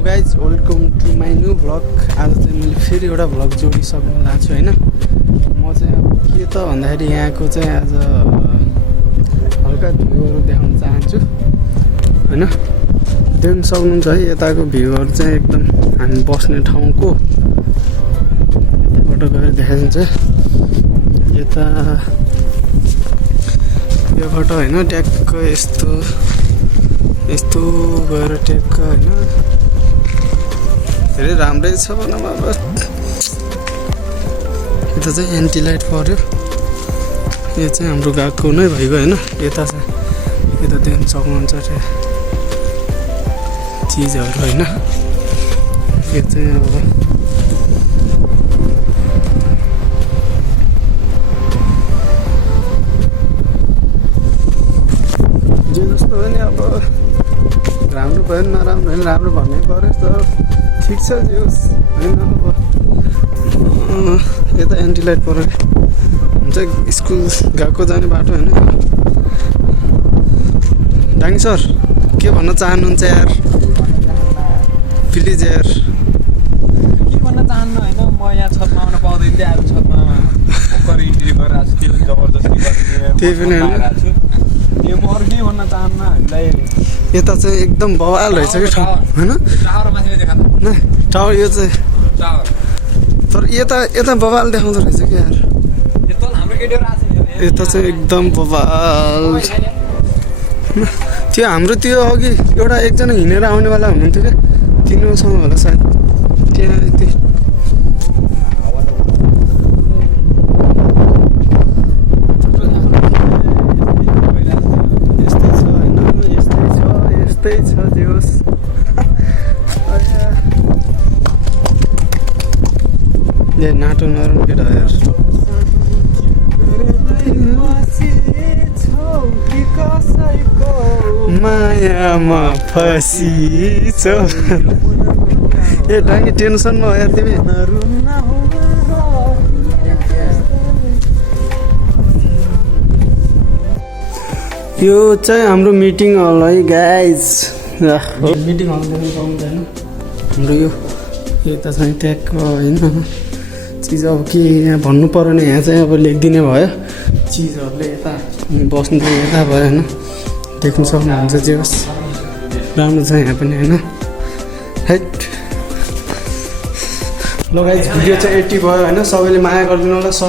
So guys welcome to my new vlog. आज चाहिँ मैले फेरि एउटा भ्लग जोडिसक्नु लाग्छु होइन। म चाहिँ अब के त भन्दाखेरि यहाँको चाहिँ आज हल्का भ्यूहरू देखाउन चाहन्छु होइन। देख्न सक्नुहुन्छ है यताको भ्यूहरू चाहिँ एकदम हामी बस्ने ठाउँको यताबाट गएर देखाइन्छ। यता योबाट होइन ट्याक्क यस्तो यस्तो गएर ट्याक्क होइन धेरै राम्रै छ भनौँ। अब यता चाहिँ एन्टी लाइट पर्यो। यो चाहिँ हाम्रो गएको नै भइगयो होइन। यता चाहिँ यता देख्न सक्नुहुन्छ चिजहरू होइन। यो चाहिँ अब जे जस्तो हो नि अब राम्रो भयो नराम्रो होइन, राम्रो भन्नै पऱ्यो त ठिक छ जे होस् होइन। अब यता एन्टी लाइट पऱ्यो हुन्छ स्कुल गएको जाने बाटो होइन। डाङ्गी सर के भन्न चाहनुहुन्छ यार, प्लिज यार। के भन्न चाहन्न होइन, म यहाँ छतमा आउन पाउँदैन थिएँ। आज छतमा इन्ट्री गरिरहेको छु, त्यो जबरजस्ती गर्ने त्यही पनि होइन। यो म अरू केही भन्न चाहन्न। हामीलाई यता चाहिँ एकदम बवाल रहेछ कि ठाउँ होइन। टावर माथि देखा न टावर यो चाहिँ टावर, तर यता यता बवाल देखाउँदो रहेछ कि यार। यो तल हाम्रो केटीहरू आएको छ। यता चाहिँ एकदम बवाल त्यो हाम्रो त्यो अघि एउटा एकजना हिँडेर आउनेवाला हुनुहुन्थ्यो क्या, तिनीहरूसँग होला सायद त्यहाँ यति। यस्तै छ होइन, यस्तै छ जे होस्। ए नाटो नरम केटा यार। मायामा फसिछौ। ए डाङ्गी टेन्सनमा हो यार तिमी। यो चाहिँ हाम्रो मिटिङ हल है गाइज। मिटिङ हल देख्नु पाउँदैन हाम्रो यो यता चाहिँ ट्याक्क होइन। चिज अब के यहाँ भन्नु पऱ्यो नि, यहाँ चाहिँ अब लेखिदिने भयो चिजहरूले। यता बस्नु चाहिँ यता भयो होइन, देख्नु सक्नुहुन्छ जे होस्। राम्रो छ यहाँ पनि होइन। हैट ल गाइज भिडियो चाहिँ 80 भयो होइन। सबैले माया गरिदिनु होला।